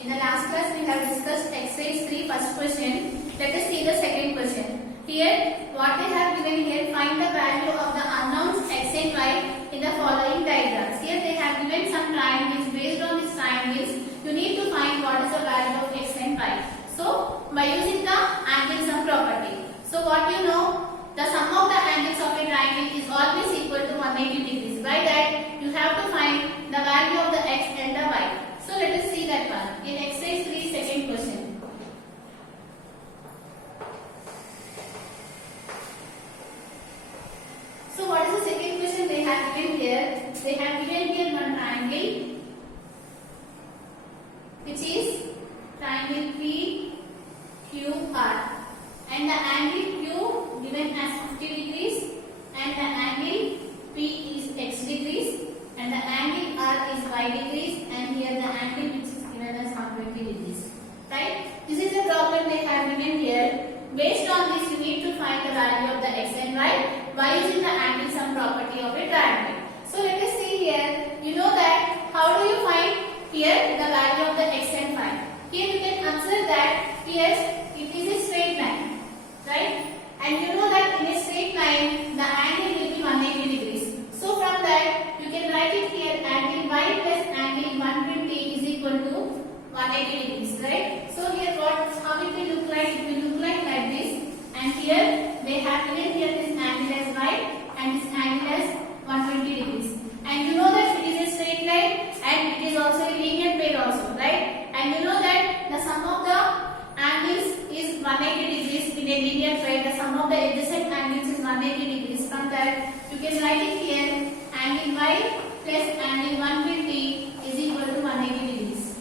In the last class we have discussed exercise 3 first question. Let us see the second question. Here what they have given here, find the value of the unknowns x and y in the following diagrams. Here they have given some triangles. Based on these triangles you need to find what is the value of x and y. So by using the angle sum property. So what you know, the sum of the angles of a triangle is always equal to 180 degrees. By that you have to find the value of the x and the y. So let us see that one in exercise 3 second question. So what is the second question they have given here? They have given here one triangle which is triangle PQR, and the angle Q given as 50 degrees and the angle P is x degrees and the angle R is y degrees, and here the angle which is given as 120 degrees. Right? This is the problem they have given here. Based on this you need to find the value of the x and y by using the angle sum property of a triangle. So let us see here. You know that how do you find here the value of the x and y? Here you can observe that here it is a straight line. Right? And you know that in a straight line the angle will be 180 degrees. So from that you can write it here, angle y plus angle 120 is equal to 180 degrees, right? So here how it will look like? It will look like this, and here they have given here this angle as y and this angle as 120 degrees. And you know that it is a straight line and it is also a linear pair also, right? And you know that the sum of the angles is 180 degrees in a linear pair. The sum of the adjacent angles is 180 degrees. From that you can write it here, angle y plus angle 120 is equal to 180 degrees.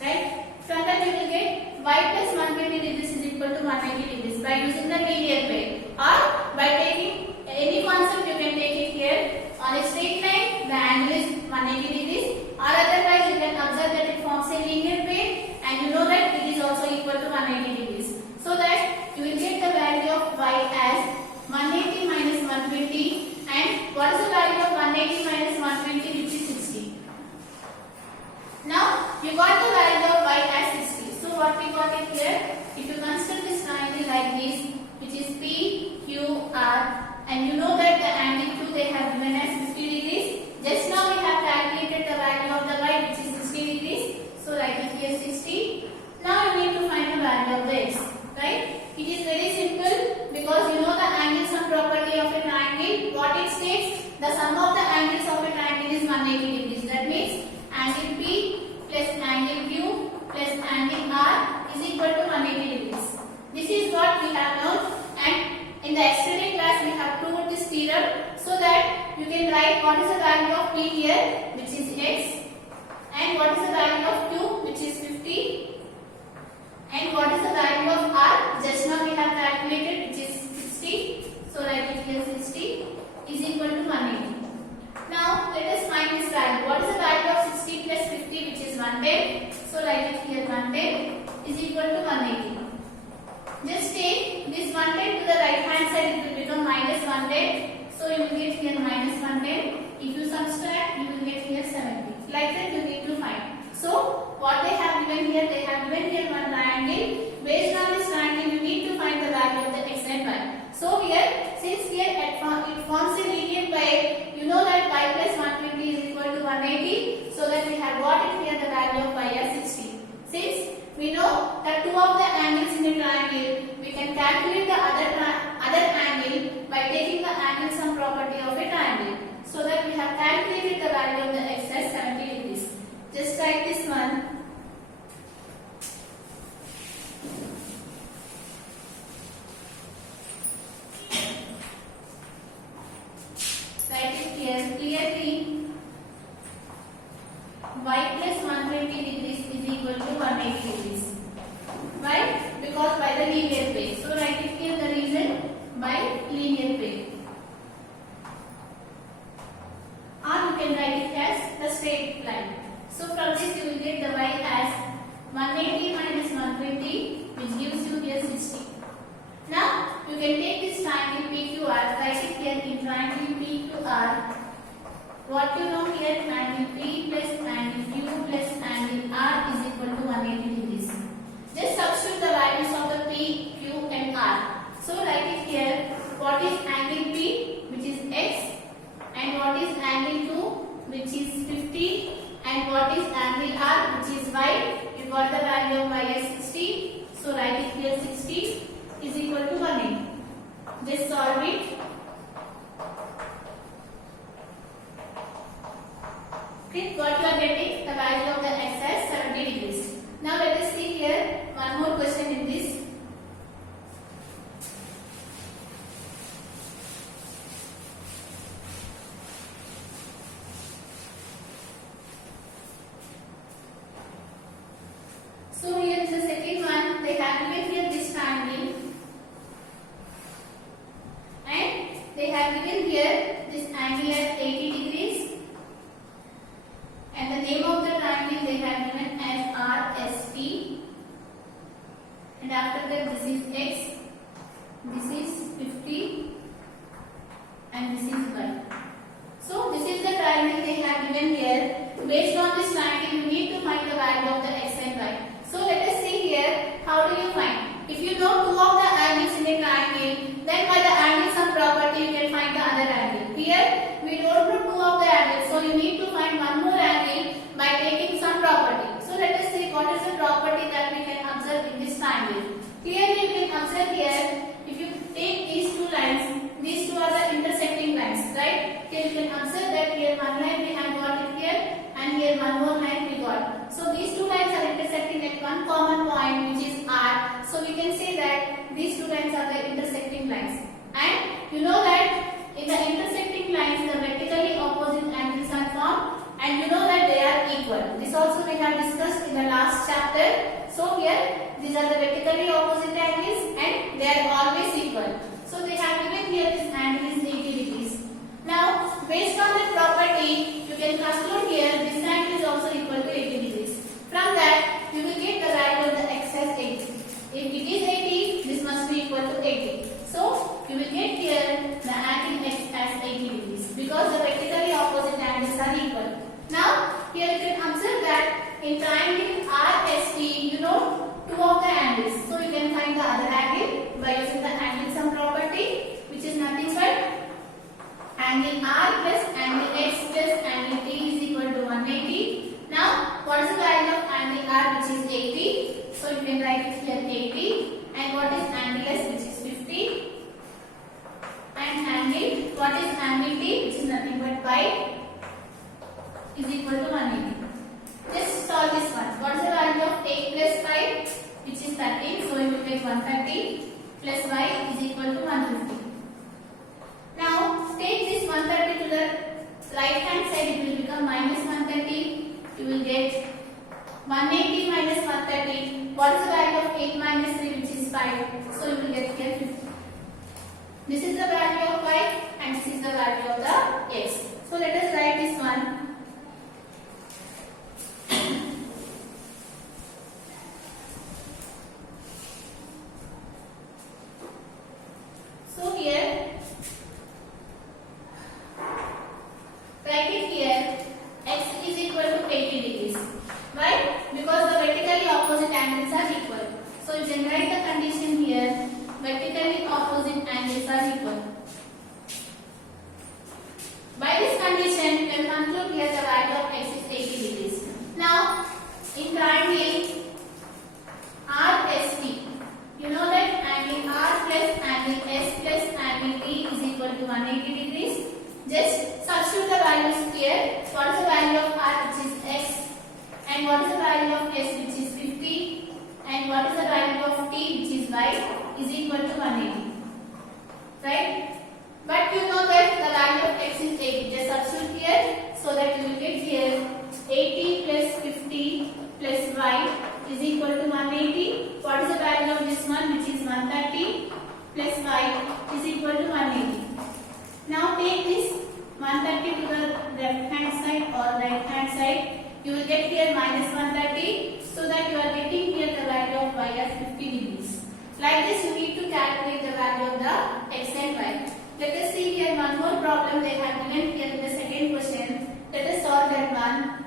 Right? From that you will get y plus 120 degrees is equal to 180 degrees by using the linear pair, or by taking any concept you can take it here. On a straight line the angle is 180 degrees, or otherwise you can observe that it forms a linear pair and you know that it is also equal to 180 degrees. So that you will get the value of y as 180 minus 120, and what is the value of 180 minus 120, which is 60. Now you got the value of y as 60. So what we got it here, if you construct this triangle like this, which is PQR, and you know that the angle Q they have given as 50 degrees. Just now we have calculated the value of the y, which is 60 degrees. So write it here 60. Now you need to find the value of the x. Right? It is very simple because you know the angle sum property of a triangle. What it states? The sum of the angles of a triangle is 180 degrees. That means angle P plus angle Q plus angle R is equal to 180 degrees. This is what we have known, and in the yesterday class we have proved this theorem, so that you can write what is the value of P here, which is x, and what is the value of Q, which is 50, and what is the value of R, just now we have calculated, which is 60. So write it here 60 is equal to 180. Now let us find this value. What is the value of 60 plus 50, which is 110? So write it here 110 is equal to 180. Just take this 110 to the right hand side, it will become minus 110. So you will get here minus 110. If you subtract, you will get here 70. Like that you need to find. So what they have given here, they have given here one triangle. Based on this triangle, you need to find the value of the x and y. So here, since here it forms a linear pair, you know that y plus 120 is equal to 180. So that we have got it here the value of y as 60. Since we know that two of the angles in a triangle, we can calculate the other angle by taking the angle sum property of a triangle. So that we have calculated the value of the x as 70 degrees. Just write this one. Write it here clearly. Y plus 120 degrees is equal to 180 degrees. Why? Because by the linear pair. So write it here the reason, by linear pair. Or you can write it as the straight line. So from this you will get the y as 180 minus 120, which gives you here 60. Now you can take this triangle PQR, write it here in triangle PQR. What you know here, angle P plus angle Q plus angle R is equal to what is angle R, which is y. You got the value of y as 60. So write it here 60 is equal to 180. Just solve it. Okay, what you are getting? The value of the x as 70 degrees. Now let us see here one more question in this. So here is the second one. They have given here this triangle and they have given here this angle at 80 degrees and the name of the triangle they have given as RST, and after that this is x, this is 50 and this is y. So this is the triangle they have given here. Based on this triangle you need to find the value of the x and y. So let us see here, how do you find? If you know two of the angles in a triangle, then by the angle sum property you can find the other angle. Here we don't know two of the angles, so you need to find one more angle by taking some property. So let us see what is the property that we can observe in this triangle. Clearly you can observe here, if you take these two lines, these two are the intersecting lines, right? Here you can observe that here one line we have got it here and here one more line we got. So these two lines are intersecting at one common point which is R. So we can say that these two lines are the intersecting lines. And you know that in the intersecting lines the vertically opposite angles are formed and you know that they are equal. This also we have discussed in the last chapter. So here these are the vertically opposite angles and they are always equal. So they have given here this angle is 80 degrees. Now based on that property you can conclude here this angle is also equal to 80 degrees. From that you will get the value of the x as 80. If it is 80, this must be equal to 80. So you will get here the angle x as 80 degrees because the vertically opposite angles are equal. Now here you can observe that in triangle RST you know two of the angles. So you can find the other angle by using the angle sum property, which is nothing but angle R plus angle x plus angle t is equal to 180. Now what is the value of angle R, which is 80? So you can write it here 80. And what is angle S, which is 50? And angle, what is angle T, which is nothing but y, is equal to 180. Just solve this one. What is the value of 8 plus 5, which is 13? So you will get 130 plus y is equal to 150. Now take this 130 to the right hand side, it will become minus 130. You will get 180 minus 130. What is the value of 8 minus 3, which is 5? So you will get here 50. This is the value of y and this is the value of the x. So let us write this one. So here, write it here, x is equal to 80 degrees. Why? Because the vertically opposite angles are equal. So you can write the condition here, vertically opposite angles are equal. By this condition, you can conclude here the value of x is 80 degrees. Now, in triangle RST, you know that angle R plus angle S plus angle T is equal to 180 degrees. Just substitute the values here. What is the value of R, which is x, and what is the value of S, which is 50, and what is the value of T, which is y, is equal to 180. Right? But you know that the value of x is 80. Just substitute here so that you will get here 80 plus 50 plus y is equal to 180. What is the value of this one, which is 130 plus y is equal to 180. Now take this 130 to the left hand side or right hand side. You will get here minus 130, so that you are getting here the value of y as 50 degrees. Like this you need to calculate the value of the x and y. Let us see here one more problem they have given here in the second question. Let us solve that one.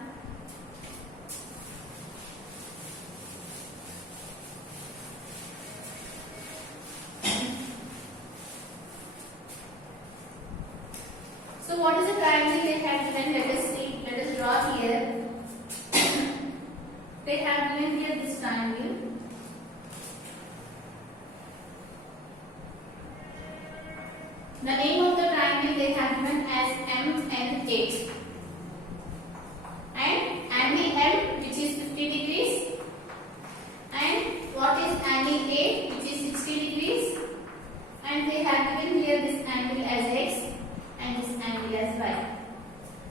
So what is the triangle they have given? Let us see. Let us draw here. they have given here this triangle. The name of the triangle they have given as MN8. And angle M, which is 50 degrees. And what is angle A, which is 60 degrees. And they have given here this angle as X and this angle as Y.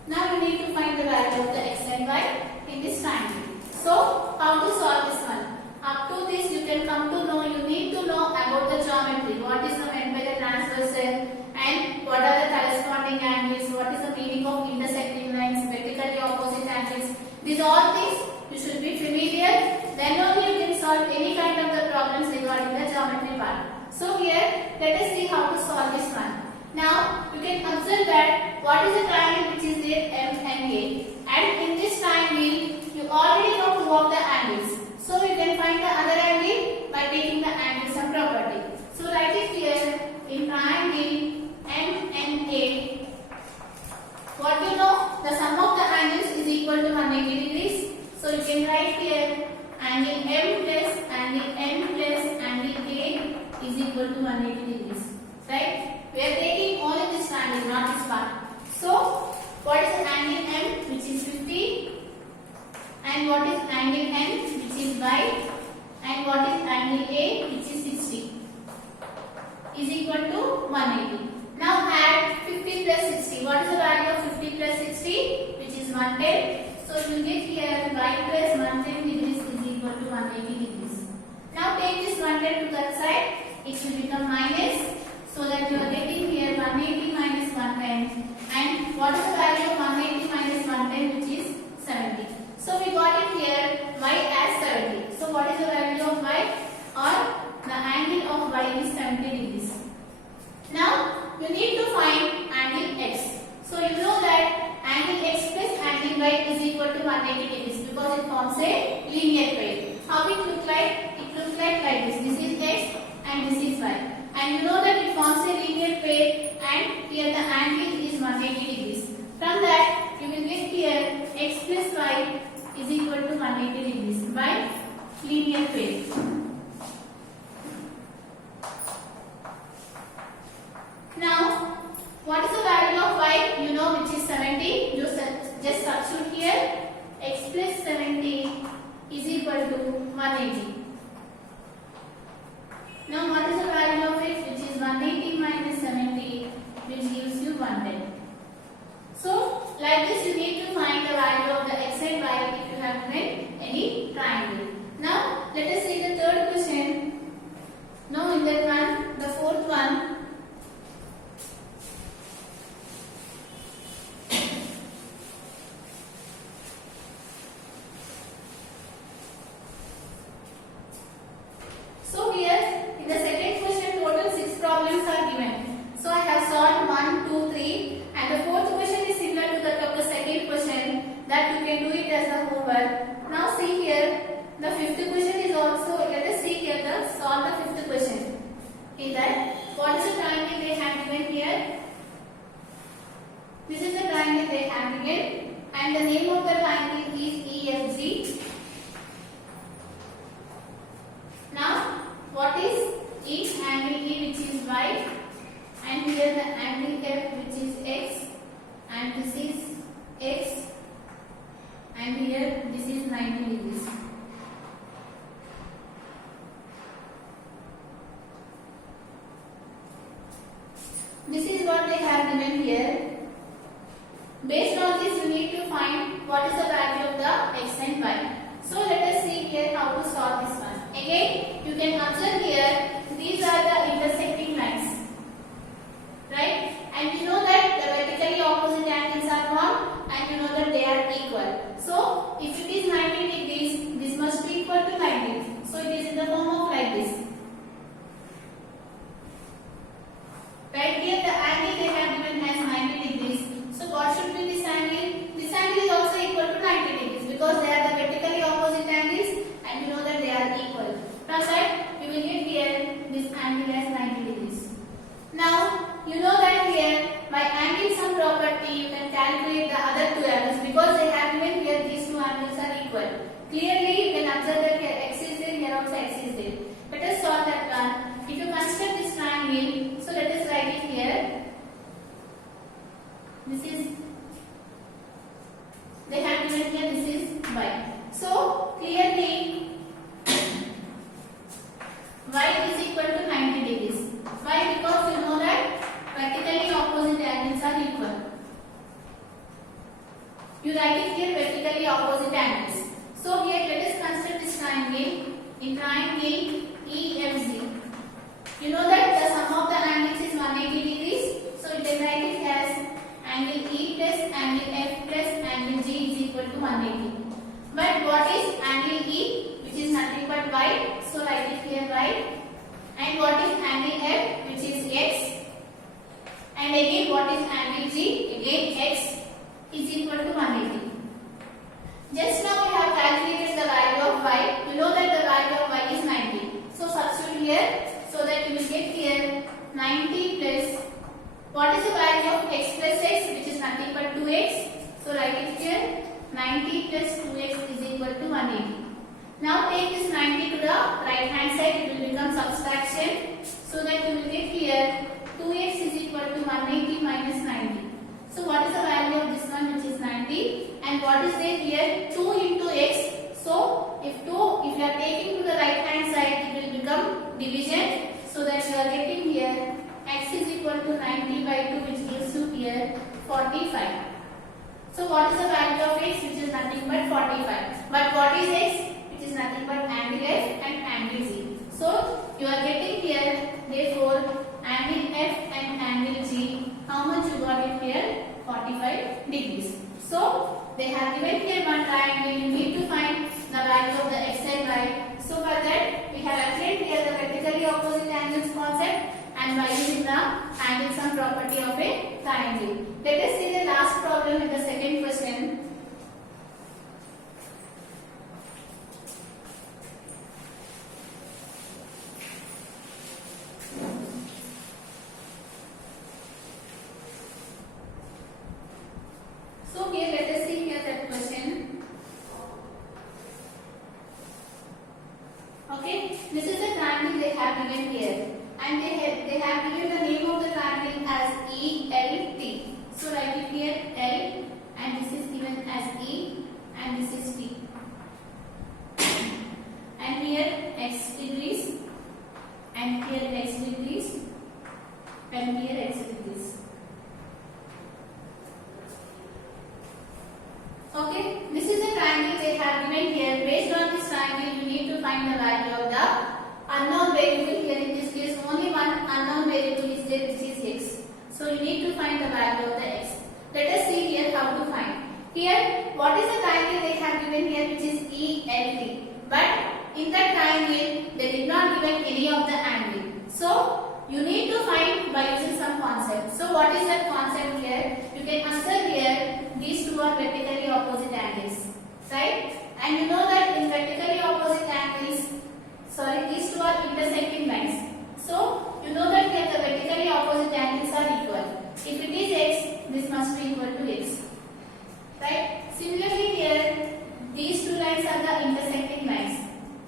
Now you need to find the value of the X and Y in this triangle. So how to solve this one? Up to this you can come to know, you need to know about the geometry. What is the meant by the transversal and what are the corresponding angles, what is the meaning of intersecting lines, vertically opposite angles. These all things you should be familiar. Then only you can solve any kind of the problems regarding the geometry part. So here let us see how to solve this one. Now you can observe that what is the triangle which is there M and A, and in this triangle you already know two of the angles. So you can find the other angle by taking the angle sum property. So write it here in triangle M and A. What you know, the sum of the angles is equal to 180 degrees. So you can write here angle M plus angle N plus angle A is equal to 180 degrees. Right? We are taking only this triangle, not this part. So what is the angle M, which is 50, and what is angle N, which is Y, and what is angle A, which is 60, is equal to 180. Now add 50 plus 60. What is the value of 50 plus 60? Which is 110. So you get here Y plus 110 degrees is equal to 180 degrees. Now take this 110 to that side. It will become minus. So that you are getting here 180 minus 110. And what is the value of 180 minus 110, which is 70. So we got it here Y as 70. So what is the value of Y? Or the angle of Y is 70 degrees. Now you need to find angle X. So you know that angle X plus angle Y is equal to 180 degrees because it forms a linear pair. How it look like? It looks like this. This is X and this is Y. And you know that it forms a linear pair and here the angle is 180 degrees. From that you will get here X plus Y is equal to 180 degrees by linear pair. Now what is the value of Y? You know, which is 70. You just substitute here X plus 70 is equal to 180. Now what is the value of X, which is 180 minus 70, which gives you 110. So like this you need to find the value of the X and Y if you have given any triangle. Now let us see the third question. Now in that one, the fourth one. So here in the second question total 6 problems are given. So I have solved 1, 2, 3 and the fourth question is similar to that of the second question, that you can do it as a homework. Now see here the fifth question is also, let us see here the solve the fifth question. In that what is the triangle they have given here? This is the triangle they have given and the name of the triangle is EFG. Now what is each angle E, which is Y, and here the angle F, which is X, and this is X, and here this is 90 degrees. This is what they have given here. Based on this you need to find what is the value of the X and Y. So let us see here how to solve this one. Again, you can observe here, these are the intersecting lines, right? And you know that the vertically opposite angles are formed and you know that they are equal. So if it is 90 degrees, this must be equal to 90. So it is in the form of like this. Right here the angle they have given as 90 degrees. So what should be this angle? This angle is also equal to 90 degrees because they are the vertically opposite angles and you know that they are equal. From that you will get here clearly y is equal to 90 degrees. Why? Because you know that vertically opposite angles are equal. You write it here, vertically opposite angles. So here let us consider this triangle. In triangle EFG, you know that the sum of the angles is 180 degrees. So you can write it as angle E plus angle F plus angle G is equal to 180. But what is angle E, which is nothing but y? So write it here y. And what is angle F, which is x? And again what is angle G? Again x is equal to 180. Just now we have calculated the value of y. You know that the value of y is 90. So substitute here so that you will get here 90 plus what is the value of x plus x, which is nothing but 2x. So write it here, 90 plus 2x is equal to 180. Now take this 90 to the right hand side, it will become subtraction. So that you will get here 2x is equal to 180 minus 90. So what is the value of this one, which is 90? And what is there here? 2 into x. So if you are taking to the right hand side, it will become division. So that you are getting here x is equal to 90 by 2, which gives you here 45. So what is the value of x, which is nothing but 45. But what is x, which is nothing but angle F and angle G. So you are getting here, therefore angle F and angle G, how much you got it here? 45 degrees. So they have given here one triangle, you need to find the value of the x and y. So for that we have applied here the vertically opposite angles concept and by using the angle sum property of a triangle. Let us see the last problem in the second question. So here let us see here that question. Okay, this is the triangle they have given here, and they have given the name of the triangle as ELT. So write it here L, and this is given as E, and this is T. And here x degrees, and here x degrees, and here x degrees. Okay, this is a triangle they have given here. Based on this triangle, you need to find the value of the unknown variable. Here in this case, only one unknown variable is there, which is x. So you need to find the value of the x. Let us see here how to find. Here, what is the triangle they have given here, which is ELT. But in that triangle, they did not given any of the angle. So you need to find by using some concept. So what is that concept here? You can answer here. These two are vertically opposite angles, right? And you know that in vertically opposite angles, these two are intersecting lines. So you know that here the vertically opposite angles are equal. If it is x, this must be equal to x, right? Similarly here, these two lines are the intersecting lines,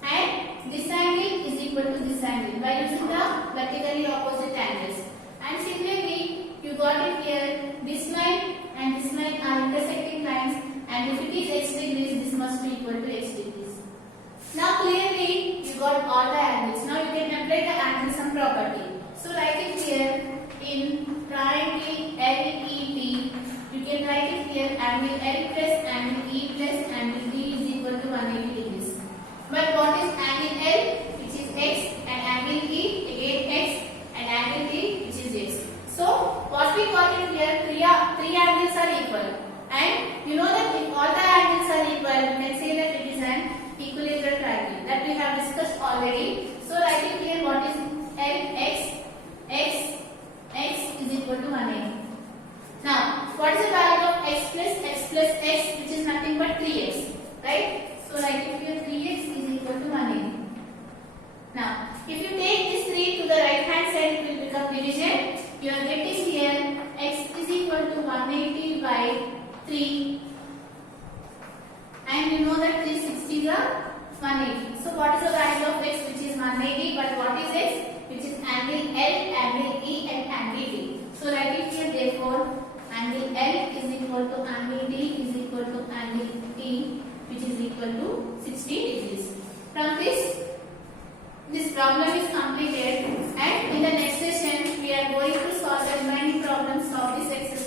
and this angle is equal to this angle by using the vertically opposite angles. And similarly, you got it here, this line and this line are intersecting lines, and if it is x degrees, this must be equal to x degrees. Now clearly you got all the angles. Now you can apply the angle sum property. So write it here in triangle LET. You can write it here angle L plus angle E plus angle D is equal to 180 degrees. But what is angle L, which is x, and angle E again x, and angle D, which is x. So what we got it here, three angles are equal, and you know that if all the angles are equal, you can say that it is an equilateral triangle that we have discussed already. So write it here, what is x is equal to 180. Now what is the value of x plus x, which is nothing but 3x, right? So write it here, 3x is equal to 180. Now if you take this 3 to the right hand side, it will become division. You are getting here x is equal to 180 by 3, and you know that 360 is 180. So what is the value of x, which is 180, but what is x, which is angle L, angle E and angle D. So write it here, therefore angle L is equal to angle D is equal to angle E, which is equal to 60 degrees. From this problem is completed, and in the next session we are going to solve the remaining problems of this exercise.